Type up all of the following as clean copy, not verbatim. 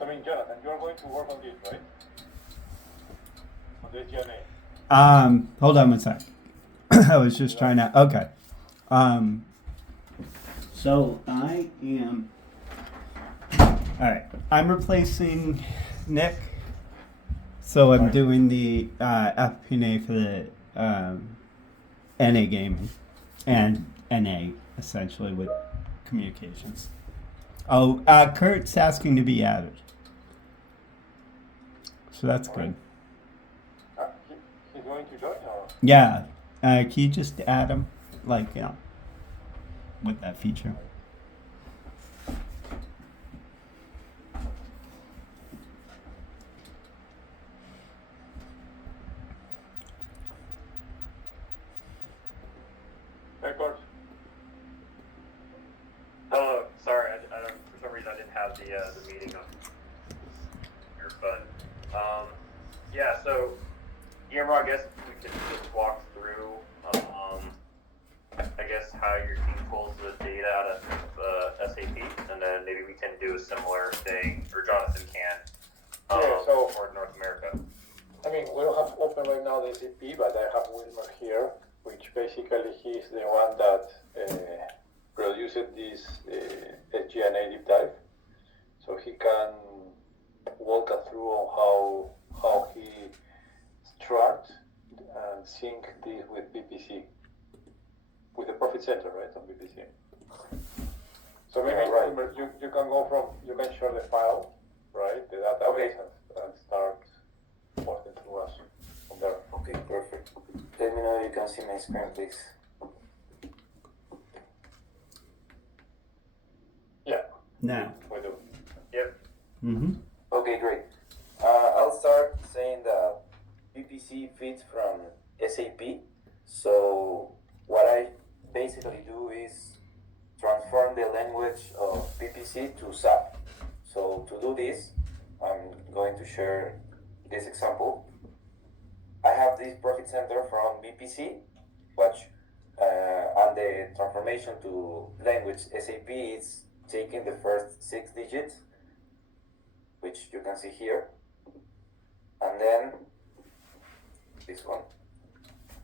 So, I mean, Jonathan, you're going to work on this, right? On the GNA. Hold on one sec. I was just trying to. Okay. Um, so I am. All right. I'm replacing Nick. So I'm doing the FP&A for the NA gaming and NA essentially with communications. Oh, Kurt's asking to be added. So that's good. He's going to join, or? Yeah. Can you just add him? Like, with that feature. Record. Hello. Sorry, I don't, for some reason I didn't have the meeting on here, but yeah. So, Guillermo, I guess we could just walk through, I guess how your team pulls the data out of SAP, and then maybe we can do a similar thing, or Jonathan can. For North America. I mean, we don't have open right now the SAP, but I have Wilmer here, which basically he's the one that produced this SGNA deep dive. So he can walk us through on how he struct and sync this with BPC, with the profit center, right, on BPC. So maybe Wilmer, you can go from, you can share the file, right, the database, and start walking through us from there. Okay, perfect. Let me know if you can see my screen, please. Yeah. Now. We do. Yep. Mm-hmm. Okay, great. I'll start saying that PPC feeds from SAP. So what I basically do is transform the language of PPC to SAP. So to do this, I'm going to share this example. I have this profit center from BPC, which on the transformation to language SAP is taking the first 6 digits, which you can see here, and then this one,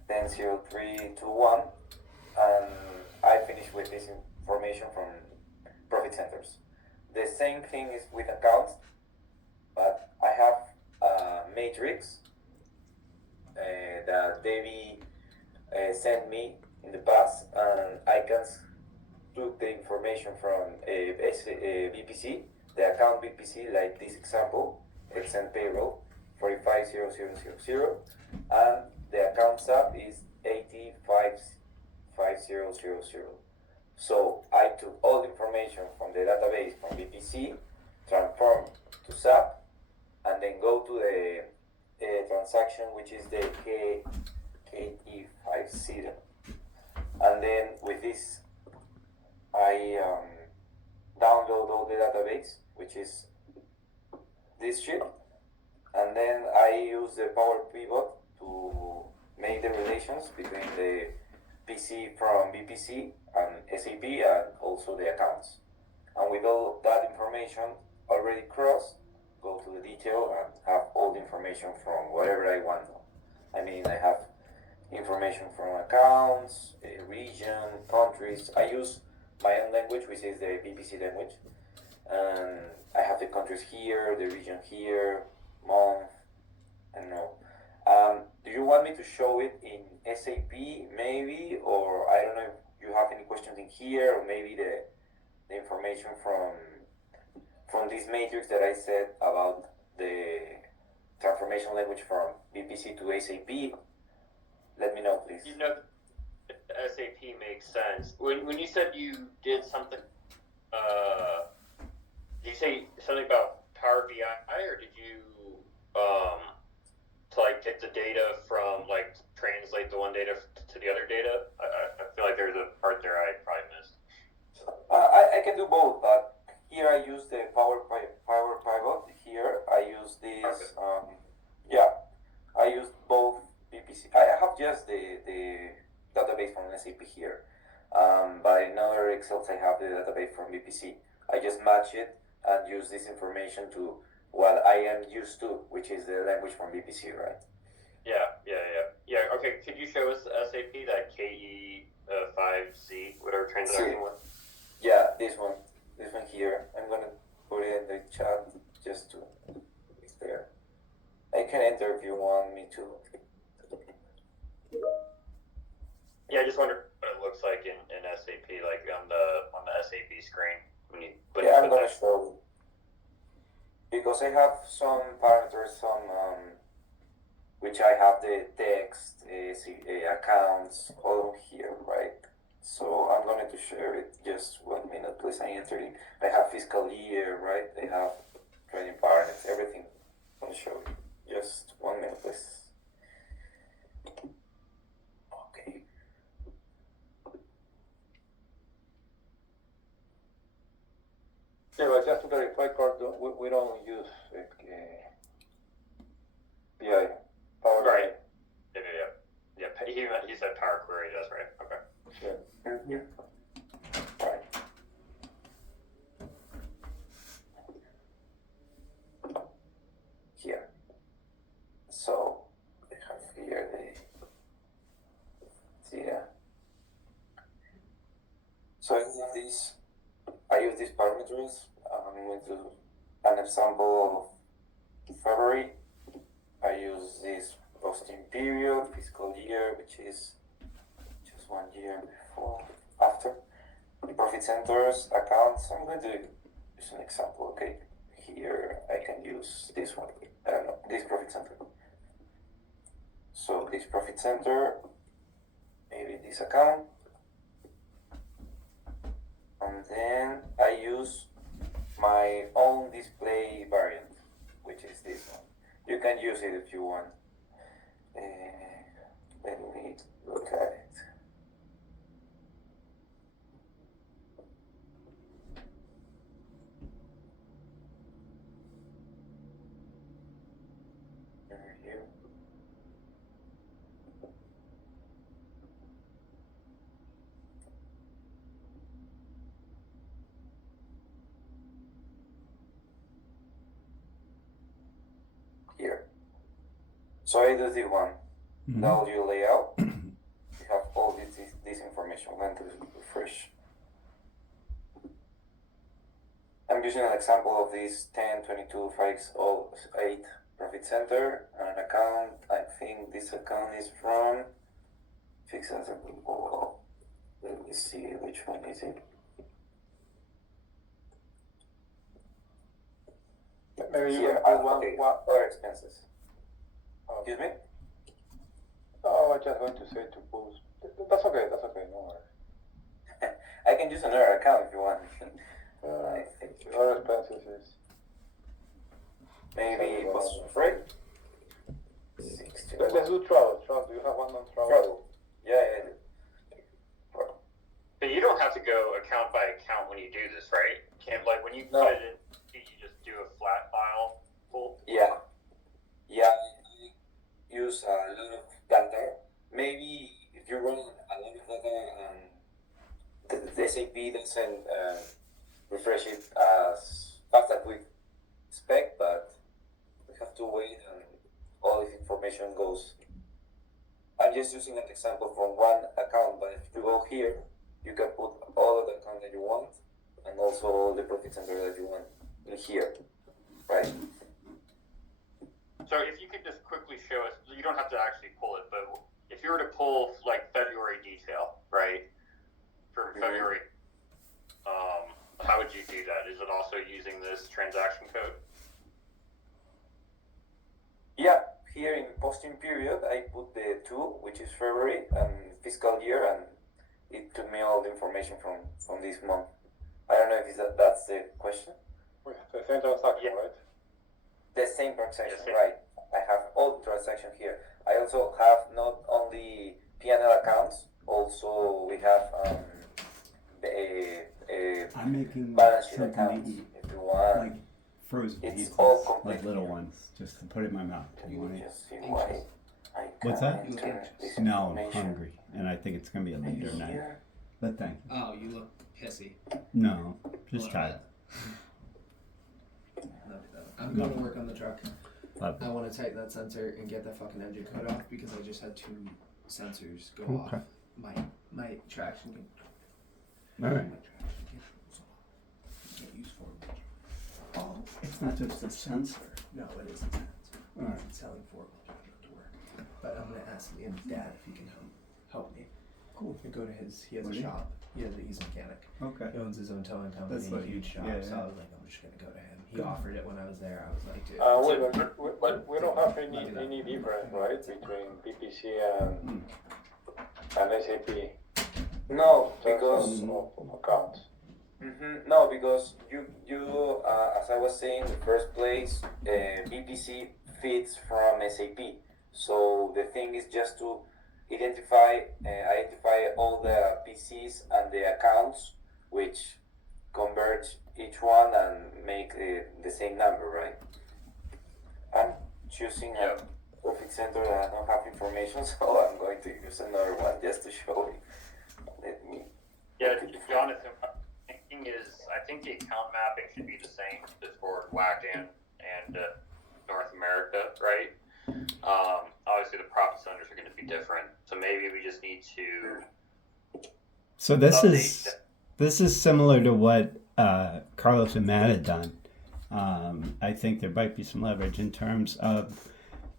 then 0321, and I finish with this information from profit centers. The same thing is with accounts, but I have a matrix that Debbie sent me in the past, and I can took the information from BPC, the account BPC, like this example, send payroll 450000, and the account SAP is 855000. So I took all the information from the database from BPC, transformed to SAP, and then go to the transaction, which is the KE50. And then with this, I download all the database, which is this sheet, and then I use the Power Pivot to make the relations between the PC from BPC and SAP, and also the accounts. And with all that information already crossed, go to the detail and have all the information from whatever I want. I mean, I have information from accounts, region, countries. I use my own language, which is the BPC language, and I have the countries here, the region here, month, and no. Do you want me to show it in SAP maybe, or I don't know if you have any questions in here, or maybe the information from this matrix that I said about the transformation language from BPC to SAP? Let me know, please. You know, SAP makes sense. When you said you did something, did you say something about Power BI, or did you to like get the data from, like, translate the one data to the other data? I feel like there's a part there I probably missed. I can do both, but here I use the Power Pivot. Here I use this. I use both BPC. I have just the database from SAP here, but in other Excels I have the database from BPC. I just match it, and use this information to what I am used to, which is the language from BBC, right? Yeah. Okay, could you show us the SAP, that KE5C, whatever transaction was? Yeah, this one here. I'm gonna put it in the chat just to it's there. I can enter if you want me to. Yeah, I just wonder what it looks like in SAP, like on the SAP screen when you. Yeah, I'm gonna show you. Because I have some parameters, which I have the text, accounts, all here, right? So I'm going to share it. Just 1 minute, please. I enter it. I have fiscal year, right? I have trading parameters, everything. I'm going to show you. Just 1 minute, please. Okay. Yeah, but just to verify, Kurt, we don't use BI. Power Right. Yeah. He said Power Query does, right? Okay. Yeah. Yeah. Right. Here. So I have here so I have these. I use these parameters. I'm going to an example of February. I use this posting period, fiscal year, which is just 1 year before, after. The profit centers, accounts. I'm going to use an example. Okay, here I can use this one. I don't know, this profit center. So this profit center, maybe this account. And then I use my own display variant, which is this one. You can use it if you want. Let me look at it. Here. Here. So I do the one. W layout. You have all this information. I'm going to refresh. I'm using an example of this 10, 22, 5, 8 profit center and an account. I think this account is from fixed asset. Let me see which one is it. Maybe you Here, can do one. okay. Other expenses. Excuse me? Oh, I just going to say to post. That's okay. No worries. I can use another account if you want. I think Other expenses is maybe post freight. 60. Let's do travel. Do you have one on travel? Travel. Yeah. But you don't have to go account by account when you do this, right? Can't, like when you No. put it in, you just do a flat file pull. Yeah. I use a lot of data. Maybe if you run a lot of data and the SAP doesn't refresh it as fast as we expect, but we have to wait and all this information goes. I'm just using an example from one account, but if you go here, you can put all of the account that you want and also all the profit center that you want in here, right? So if you could just quickly show us, you don't have to actually pull it, but if you were to pull like February detail, right, for February, how would you do that? Is it also using this transaction code? Yeah, here in posting period, I put the 2, which is February, and fiscal year, and it took me all the information from this month. I don't know if that's the question. With the same transaction, right? The same transaction, Yes, right? I have all the transaction here. I also have not only P&L accounts, also we have I'm making balance sheet something accounts to eat, if you want. like frozen It's pizzas, all complete like little here. ones, just to put it in my mouth. Do you You want will it? just see why I What's can that? enter this No, I'm information. hungry, and I think it's gonna be a later night. Here. But thank you. Oh, you look pissy. No, just Well, tired. I'm going to work on the truck. Love I want to tighten that sensor and get that fucking engine code off because I just had 2 sensors go Okay. off. My traction All right. my traction controls off. Can't use forward. Oh, it's not just a sensor. No, it isn't a sensor. Alright. It's selling forward to work. But I'm gonna ask Liam's dad if he can help me. Cool. I go to he has What a do you- shop. He's a mechanic. Okay. He owns his own towing company, That's like- a huge shop. yeah, So yeah. I was like, I'm just gonna go to him. He Good. offered it when I was there. I was like, dude. But we don't have any difference, right, between PPC and SAP. No, Just because of accounts. no, because you as I was saying in the first place, BPC feeds from SAP. So the thing is just to identify all the PCs and the accounts, which converge each one and make the same number, right? I'm choosing a profit center that I don't have information, so I'm going to use another one just to show you. Let me. Yeah, to be honest, my thinking is I think the account mapping should be the same just for WAC and North America, right? Obviously, the profit centers are going to be different, so maybe we just need to. So this is similar to what Carlos and Matt had done. I think there might be some leverage in terms of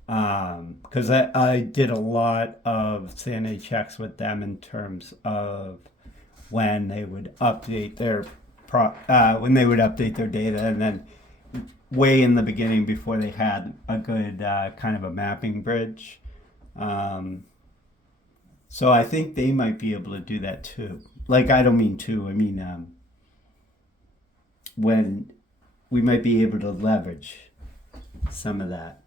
because I did a lot of sanity checks with them in terms of when they would update their data, and then way in the beginning before they had a good kind of a mapping bridge. So I think they might be able to do that too. Like, I don't mean to, I mean when we might be able to leverage some of that.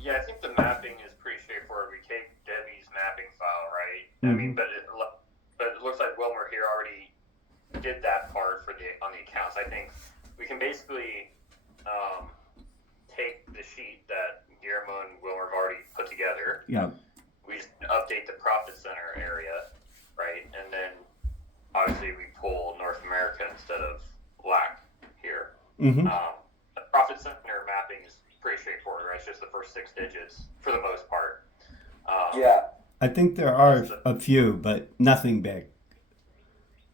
Yeah, I think the mapping is pretty straightforward. We take Debbie's mapping file, right? I mean, but it looks like Wilmer here already did that part on the accounts. I think we can basically take the sheet that Guillermo and Wilmer have already put together. Yeah. We just update the profit center area, right? And then obviously we pull North America instead of LAC here. Mm-hmm. The profit center mapping is pretty straightforward, right? It's just the first 6 digits for the most part. Yeah. I think there are a few, but nothing big.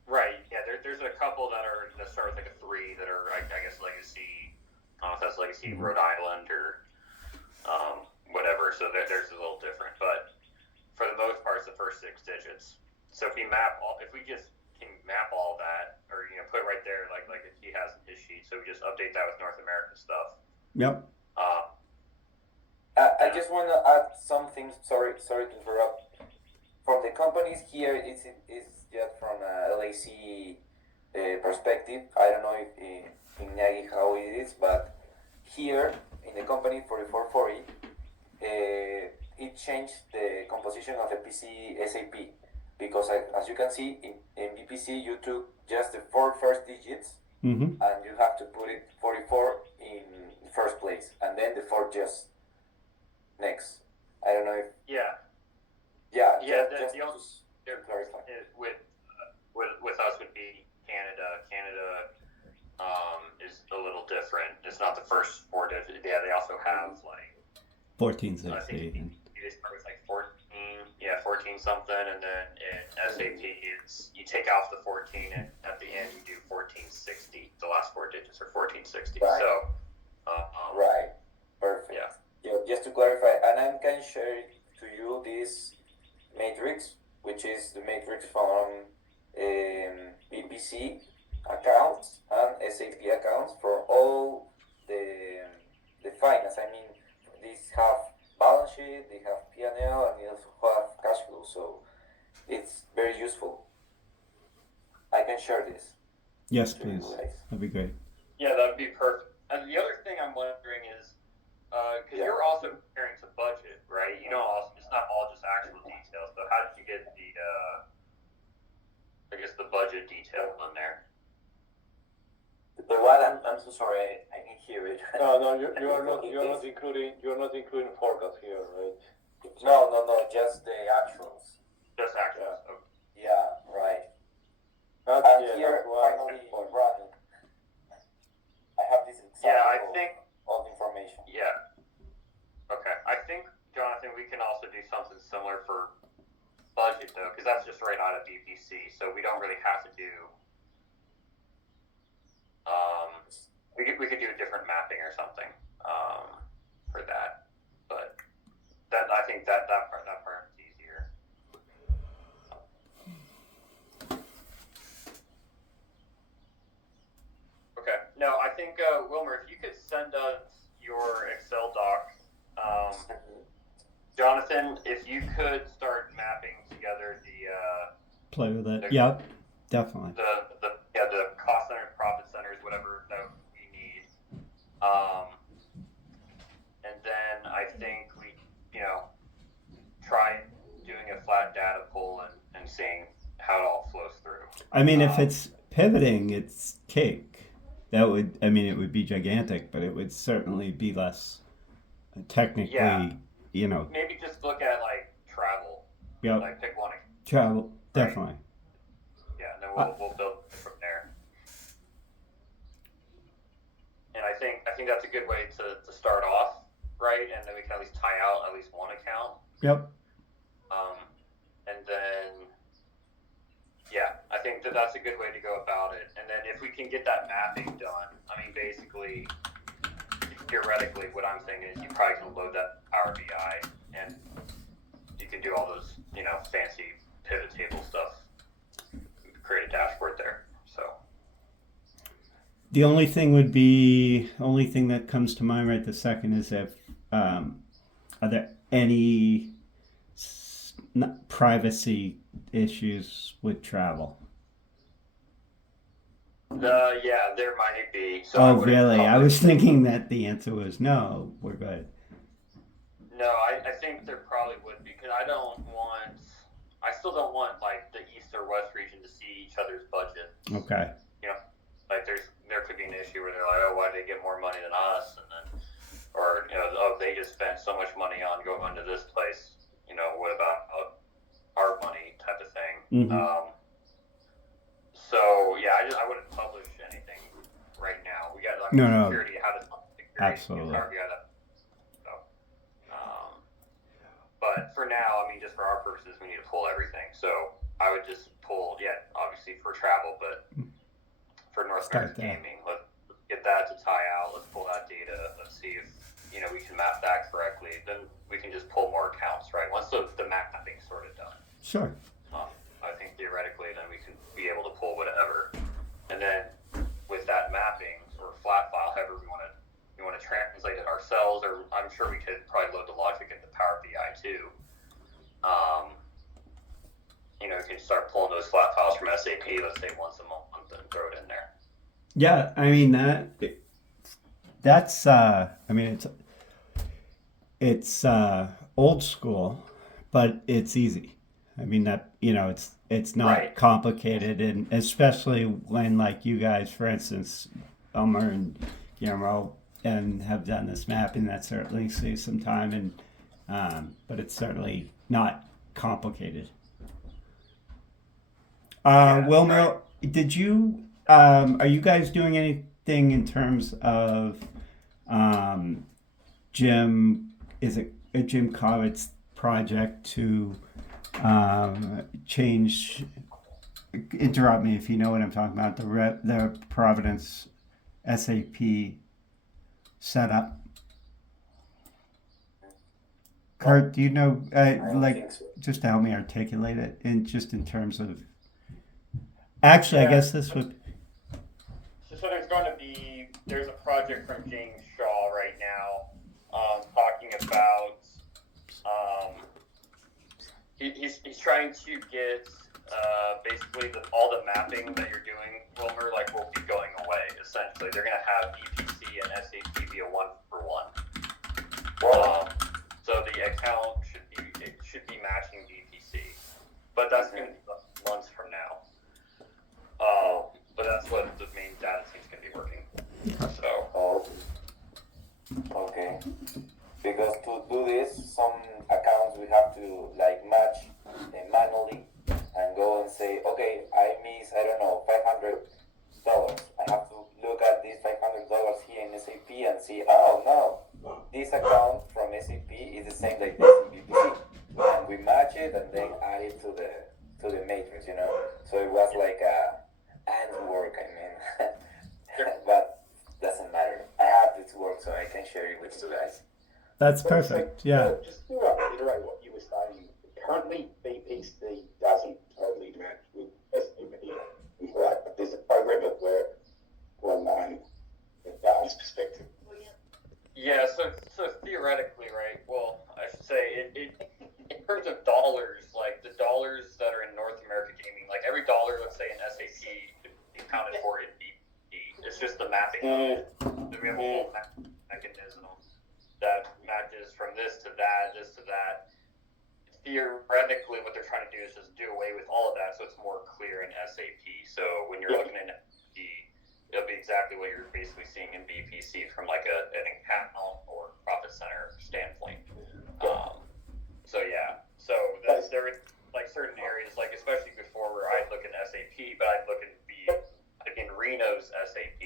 Right. Yeah. There's a couple that start with like a 3 that are I guess legacy. I don't know if that's legacy Rhode Island or whatever. So there's a little different, but for the most part, it's the first 6 digits. So if we just can map all that, or put it right there, like he has in his sheet. So we just update that with North American stuff. Yep. I just want to add something. Sorry to interrupt. From the companies here, it's just from a LAC perspective. I don't know if in Nagi how it is, but here in the company 4440, it changed the composition of the PC SAP because as you can see in BPC you took just the 4 first digits Mm-hmm. and you have to put it 44 in first place and then the 4 just next. I don't know if Yeah. just The only to clarify. with us would be Canada. Canada is a little different. It's not the first 4 digits. Yeah, they also have like 1460. I think you start with like 14 something, and then in SAP you take off the 14, and at the end you do 1460. The last 4 digits are 1460. Right. So Right. Perfect. Yeah. Just to clarify, and I can share to you this matrix, which is the matrix from BPC accounts and SAP accounts for all the finance. I mean, these have balance sheet, they have P&L, and they also have cash flow. So it's very useful. I can share this. Yes, to you please. guys. That'd be great. yeah, that would be perfect. And the other thing I'm wondering is, because Yeah. you're also comparing to budget, right? It's not all just actual details. So how did you get the budget detail in there? The what? I'm so sorry. I didn't hear it. No, you're not including forecast here, right? No. Just the actuals. Just actuals. Okay. Yeah. Right. That's, And yeah, here that's why finally running. I have this example. Yeah, I similar for budget though, because that's just right out of BPC, so we don't really have to do. We could do a different mapping or something for that, but that I think that part is easier. Okay. No, I think Wilmer, if you could send us your Excel doc. Jonathan, if you could start mapping together Play with it. Yep, definitely. the cost centers, profit centers, whatever that we need. And then I think we, try doing a flat data pull and seeing how it all flows through. I mean, if it's pivoting, it's cake. That would, I mean, it would be gigantic, but it would certainly be less technically, Maybe just look at like travel. Yep. Like pick one. Travel, definitely. Yeah, and then we'll build from there. And I think that's a good way to start off, right? And then we can at least tie out at least one account. Yep. And then, I think that's a good way to go about it. And then if we can get that mapping done, I mean, basically, theoretically, what I'm saying is you probably can load that Power BI and you can do all those, fancy pivot table stuff, create a dashboard there. So. The only thing that comes to mind right this second is if, are there any privacy issues with travel? There might be. So oh, really? I was thinking that the answer was no, we're good. No, I think there probably would be, because I still don't want like the East or West region to see each other's budget. Okay. Like there could be an issue where they're like, oh, why did they get more money than us? And then, or, they just spent so much money on going to this place, what about our money type of thing. Mm-hmm. I wouldn't publish anything right now. We got security, how to security. Absolutely. But for now, I mean, just for our purposes, we need to pull everything. So I would just pull, obviously for travel, but for North American gaming, let's get that to tie out. Let's pull that data. Let's see if, we can map that correctly. Then we can just pull more accounts, right? Once the mapping's sort of done. Sure. I think theoretically, then we can be able to pull whatever. And then with that mapping or flat file, however we want to translate it ourselves, or I'm sure we could probably load the logic into Power BI too. We can start pulling those flat files from SAP, let's say once a month, and throw it in there. Yeah, I mean that's it's old school, but it's easy. I mean it's not right. complicated, and especially when like you guys, for instance, Elmer and Guillermo, and have done this mapping, that certainly saves some time, and but it's certainly not complicated. Wilmer, right. Did you are you guys doing anything in terms of Jim Covitt's project to change? Interrupt me if you know what I'm talking about. The Providence SAP setup. Kurt, do you know? Just to help me articulate it, in terms of. Actually, I guess this would. So there's a project from James Shaw right now, talking about. He's trying to get basically all the mapping that you're doing, Wilmer, will be going away. Essentially, they're going to have BPC and SAP be a 1-for-1. So the account should be matching BPC, but that's going to be months from now. But that's what the main data team's going to be working. So. Okay. Because to do this, some accounts we have to match manually and go and say, okay, I miss, I don't know, $500. I have to look at these $500 here in SAP and see, oh no, this account from SAP is the same like this in BPC. And we match it and then add it to the matrix, you know. So it was like and work. I mean, but doesn't matter. I have this work, so I can share it with you guys. That's But it's perfect. like, Yeah. just to reiterate what you were saying, currently BPC doesn't totally match with SPP. Right? But there's a program that we're online from Darren's perspective. Yeah, so theoretically, right? Well, I should say it in terms of dollars, like the dollars that are in North America gaming, like every dollar, let's say in SAP, is accounted for in BPC. It's just the mapping of it. So we have a whole mechanism that matches from this to that, this to that. Theoretically, what they're trying to do is just do away with all of that, so it's more clear in SAP. So when you're looking at SAP, it'll be exactly what you're basically seeing in BPC from like an account or profit center standpoint. So yeah, so there is like certain areas, like especially before where I'd look at SAP, but I'd look at like in Reno's SAP,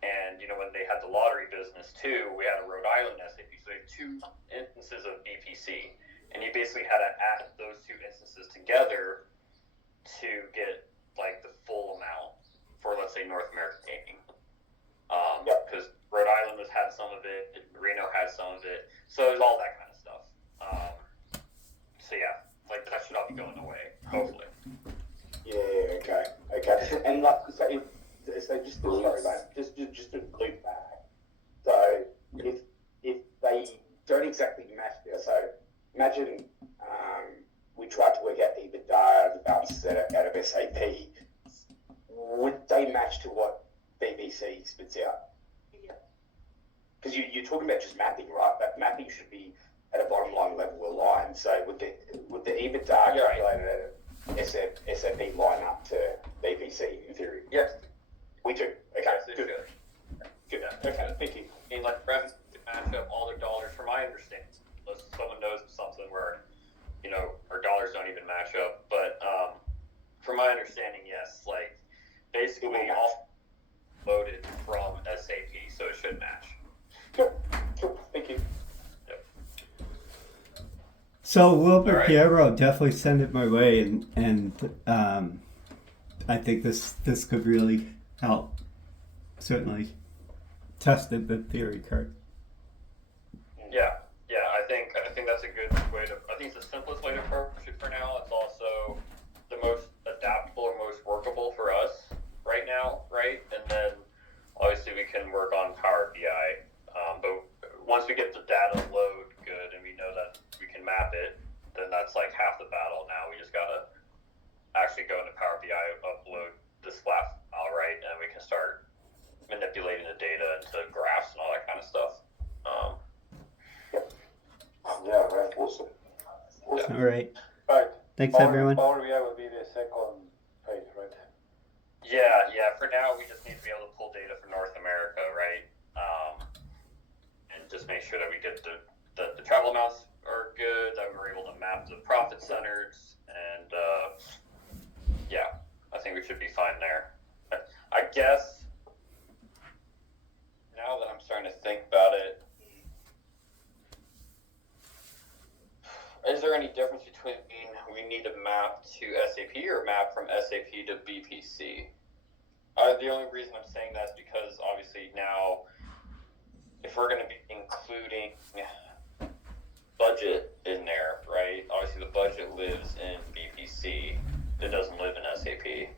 and you know when they had the lottery business too, we had a Rhode Island SAP, so they had two instances of BPC, and you basically had to add those two instances together to get like the full amount for, let's say, North American gaming. Because Rhode Island has had some of it, Reno has some of it, so there's all that kind of stuff. So yeah, like that should all be going away, hopefully. Yeah. Okay. And like, so just to loop back. So if they don't exactly match there, so imagine we tried to work out EBITDA and balances out of SAP. Would they match to what BBC spits out? Because you're talking about just mapping, right? But mapping should be at a bottom line level aligned. So would the EBITDA calculated at SAP line up to BBC in theory? Yes. We do. Okay. Yes, it Good. should. Good. Yeah. Okay. Thank you. I mean, like revenue to match up all their dollars, from my understanding. Unless someone knows something where, you know, our dollars don't even match up. But from my understanding, yes. Like basically all loaded from SAP, so it should match. Cool. Thank you. Yep. So Wilbur right. Guillermo, definitely send it my way, and I think this could really help. Certainly, tested the theory, Kurt. Yeah, I think that's a good way to. I think it's the simplest way to approach it for now. It's also the most adaptable or most workable for us right now, right? And then obviously we can work on Power BI. But once we get the data load good and we know that we can map it, then that's like half the battle. Now we just gotta actually go into Power BI, upload this flat file, right, and we can start manipulating the data into graphs and all that kind of stuff. Yeah. Right. Awesome. All right. Right. Thanks, everyone. Power BI will be the second phase, right? Yeah. For now, we just need to be able to pull data from North America, right? And just make sure that we get the travel amounts are good, that we're able to map the profit centers, and yeah, I think we should be fine there. I guess now that I'm starting to think about it, is there any difference between we need to map to SAP or map from SAP to BPC? The only reason I'm saying that is because obviously now, if we're going to be including budget in there, right? Obviously the budget lives in BPC. It doesn't live in SAP.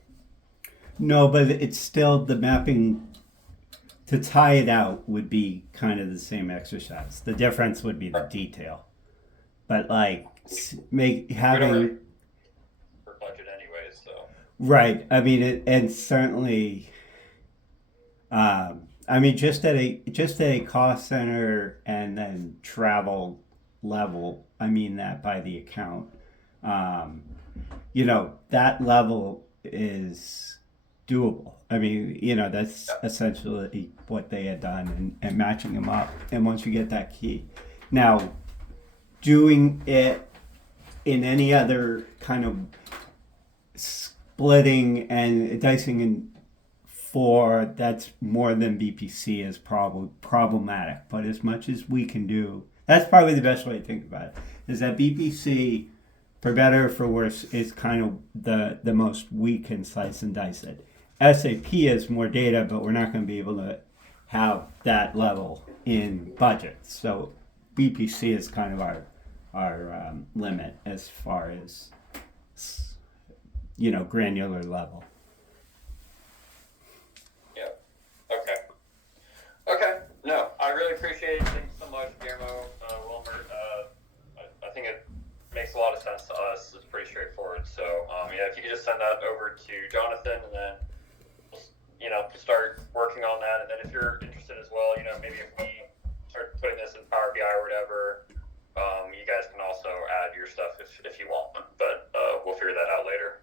No, but it's still the mapping. To tie it out would be kind of the same exercise. The difference would be the detail. But like having For budget anyways, so. right. I mean, and certainly. I mean, just at a cost center and then travel level. I mean that by the account. You know, that level is doable. I mean, you know, that's essentially what they had done and matching them up. And once you get that key, now doing it in any other kind of splitting and dicing in four, that's more than BPC is probably problematic. But as much as we can do, that's probably the best way to think about it, is that BPC for better or for worse, is kind of the most we can slice and dice it. SAP has more data, but we're not going to be able to have that level in budgets. So BPC is kind of our limit as far as granular level. Yeah. Okay. No, I really appreciate it. Thanks so much, Guillermo, Wilmer. I think it makes a lot of sense to us. It's pretty straightforward. So, if you could just send that over to Jonathan, and then we'll start working on that. And then if you're interested as well, maybe if we start putting this in Power BI or whatever, you guys can also add your stuff if you want. But we'll figure that out later.